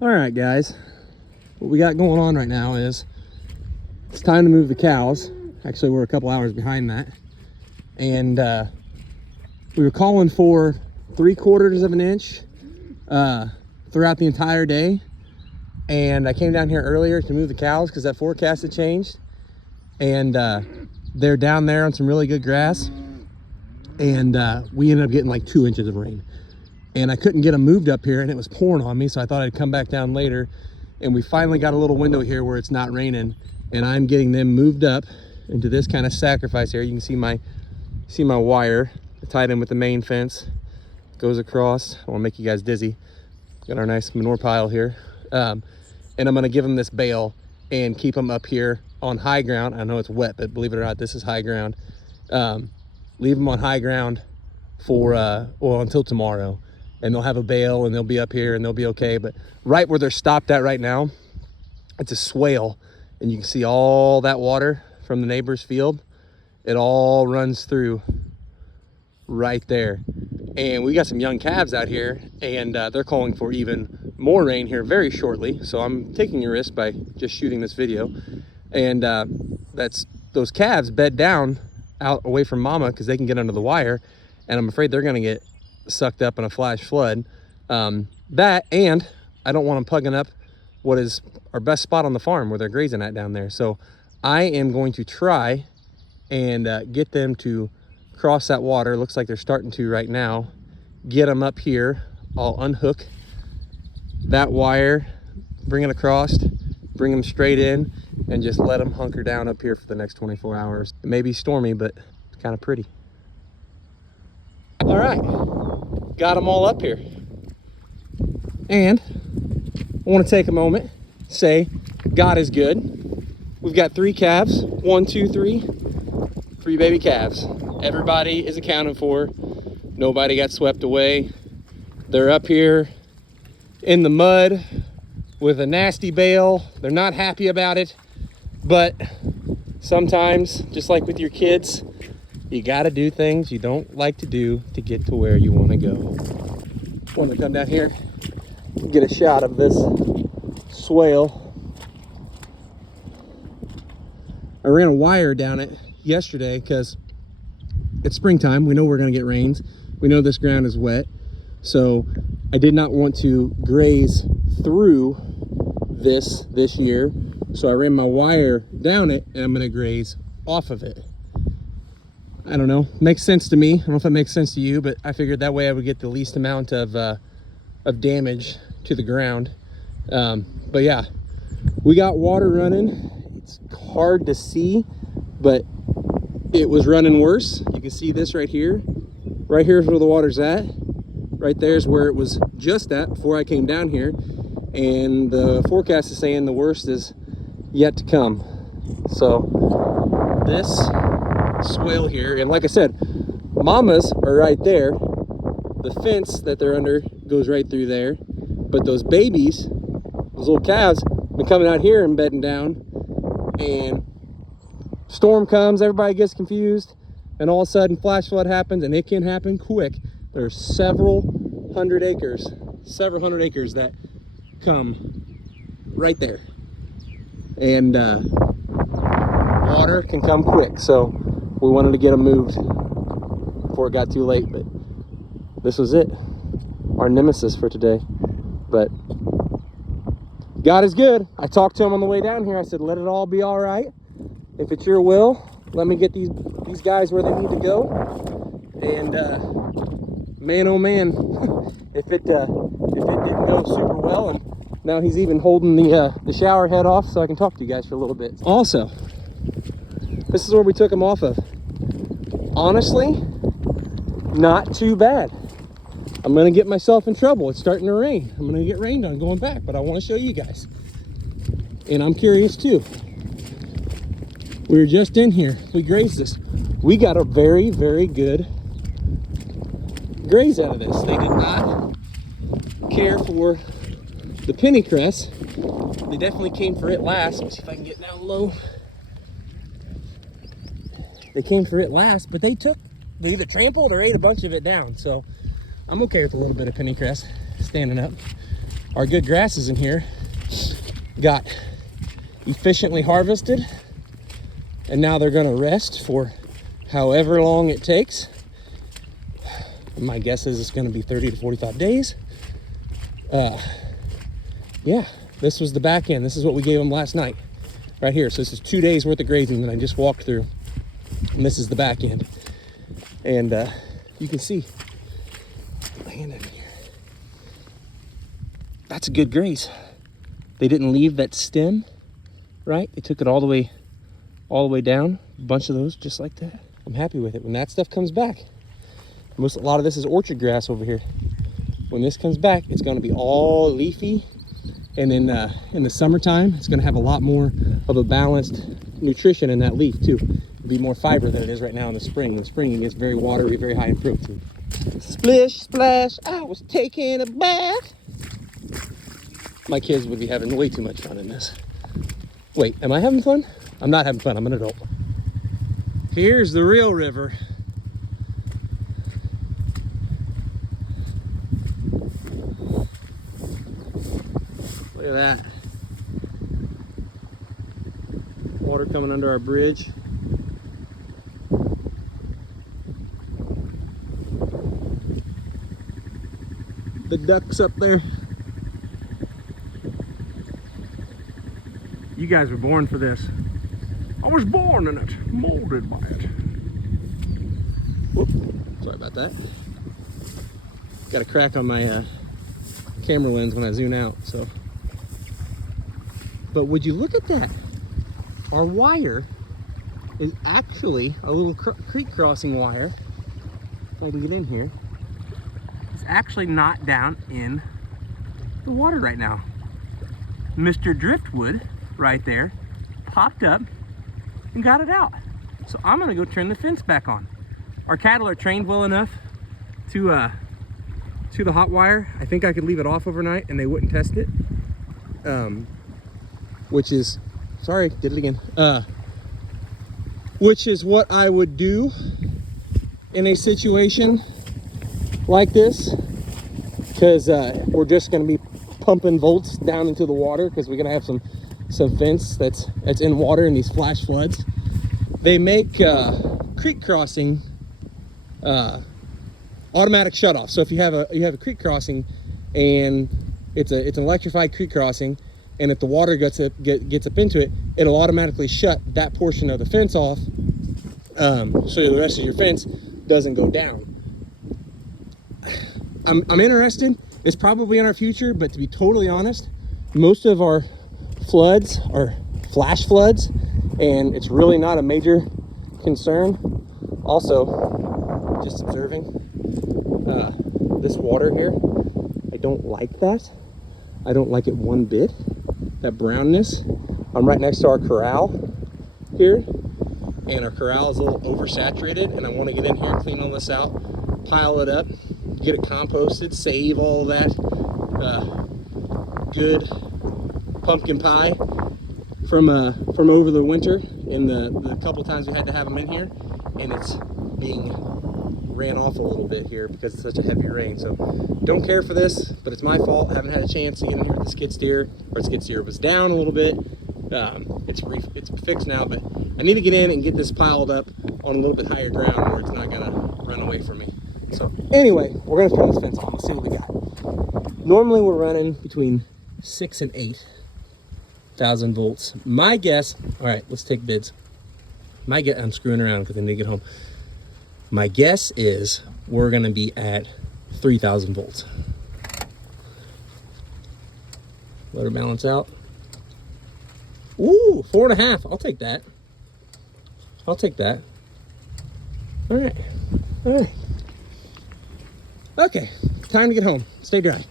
All right, guys, what we got going on right now is it's time to move the cows. Actually, we're a couple hours behind that, and we were calling for 3/4 of an inch throughout the entire day. And I came down here earlier to move the cows because that forecast had changed, and they're down there on some really good grass, and we ended up getting like 2 inches of rain. And I couldn't get them moved up here, and it was pouring on me, so I thought I'd come back down later. And we finally got a little window here where it's not raining, and I'm getting them moved up into this kind of sacrifice here. You can see my wire tied in with the main fence, goes across. I won't make you guys dizzy. Got our nice manure pile here, and I'm gonna give them this bale and keep them up here on high ground. I know it's wet, but believe it or not, this is high ground. Leave them on high ground for well, until tomorrow. And they'll have a bale and they'll be up here and they'll be okay. But right where they're stopped at right now, it's a swale, and you can see all that water from the neighbor's field. It all runs through right there. And we got some young calves out here, and they're calling for even more rain here very shortly. So I'm taking a risk by just shooting this video. And that's those calves bed down out away from mama because they can get under the wire, and I'm afraid they're gonna get sucked up in a flash flood. That, and I don't want them pugging up what is our best spot on the farm where they're grazing at down there. So I am going to try and get them to cross that water. Looks like they're starting to right now. Get them up here. I'll unhook that wire, bring it across, bring them straight in, and just let them hunker down up here for the next 24 hours. It may be stormy, but it's kind of pretty. All right, got them all up here. And I want to take a moment, say God is good. We've got 3 calves, 1, 2, 3 baby calves. Everybody is accounted for. Nobody got swept away. They're up here in the mud with a nasty bale. They're not happy about it, but sometimes, just like with your kids, you gotta do things you don't like to do to get to where you want to go. Want to come down here, get a shot of this swale. I ran a wire down it yesterday because it's springtime. We know we're gonna get rains. We know this ground is wet. So I did not want to graze through this year. So I ran my wire down it, and I'm gonna graze off of it. I don't know, makes sense to me. I don't know if it makes sense to you, but I figured that way I would get the least amount of damage to the ground. But yeah, we got water running. It's hard to see, but it was running worse. You can see this right here. Right here is where the water's at. Right there is where it was just at before I came down here. And the forecast is saying the worst is yet to come. So this swale here, and like I said, mamas are right there. The fence that they're under goes right through there, but those babies, those little calves, been coming out here and bedding down, and storm comes, everybody gets confused, and all of a sudden flash flood happens, and it can happen quick. There's several hundred acres that come right there, and water can come quick. So we wanted to get them moved before it got too late, but this was it, our nemesis for today. But God is good. I talked to him on the way down here. I said, let it all be all right. If it's your will, let me get these guys where they need to go. And man, oh man, if it didn't go super well, and now he's even holding the shower head off so I can talk to you guys for a little bit. Also, this is where we took him off of. Honestly, not too bad. I'm gonna get myself in trouble. It's starting to rain. I'm gonna get rained on going back, but I want to show you guys. And I'm curious too. We were just in here. We grazed this. We got a very, very good graze out of this. They did not care for the pennycress. They definitely came for it last. Let me see if I can get down low. They came for it last, but they either trampled or ate a bunch of it down. So I'm okay with a little bit of pennycress standing up. our good grasses in here got efficiently harvested, and now they're gonna rest for however long it takes. My guess is it's gonna be 30 to 45 days. Yeah, this was the back end. This is what we gave them last night, right here. So this is 2 days worth of grazing that I just walked through, and this is the back end. And you can see, put my hand in here. That's a good graze. They didn't leave that stem, right? They took it all the way down. A bunch of those just like that. I'm happy with it. When that stuff comes back, a lot of this is orchard grass over here. When this comes back, it's going to be all leafy, and in the summertime, it's going to have a lot more of a balanced nutrition in that leaf too. It'll be more fiber than it is right now in the spring. In the spring, it gets very watery, very high in protein. Splish splash! I was taking a bath. My kids would be having way too much fun in this. Wait, am I having fun? I'm not having fun. I'm an adult. Here's the real river. Look at that. Water coming under our bridge. The ducks up there. You guys were born for this. I was born in it, molded by it. Whoop, sorry about that. Got a crack on my camera lens when I zoom out, so. But would you look at that? Our wire is actually a little creek crossing wire. If I can get in here. It's actually not down in the water right now. Mr. Driftwood right there popped up and got it out. So I'm gonna go turn the fence back on. Our cattle are trained well enough to the hot wire. I think I could leave it off overnight and they wouldn't test it. Which is, sorry, did it again. Which is what I would do in a situation like this, because we're just going to be pumping volts down into the water because we're going to have some fence that's in water in these flash floods. They make creek crossing automatic shutoff. So if you have a creek crossing and it's an electrified creek crossing, and if the water gets up into it, it'll automatically shut that portion of the fence off, so the rest of your fence doesn't go down. I'm interested. It's probably in our future, but to be totally honest, most of our floods are flash floods, and it's really not a major concern. Also, just observing this water here, I don't like that. I don't like it one bit. That brownness. I'm right next to our corral here, and our corral is a little oversaturated, and I want to get in here and clean all this out, pile it up, get it composted, save all that good pumpkin pie from over the winter and the couple times we had to have them in here, and it's being ran off a little bit here because it's such a heavy rain. So don't care for this, but it's my fault. I haven't had a chance to get in here with the skid steer. Our skid steer was down a little bit. It's fixed now, but I need to get in and get this piled up on a little bit higher ground where it's not gonna run away from me. So anyway, we're gonna turn this fence on. Let's see what we got. Normally we're running between 6 and 8,000 volts. My guess, all right, let's take bids. My guess, I'm screwing around because I need to get home. My guess is we're gonna be at 3,000 volts. Let her balance out. Ooh, 4.5. I'll take that. I'll take that. All right. All right. Okay, time to get home. Stay dry.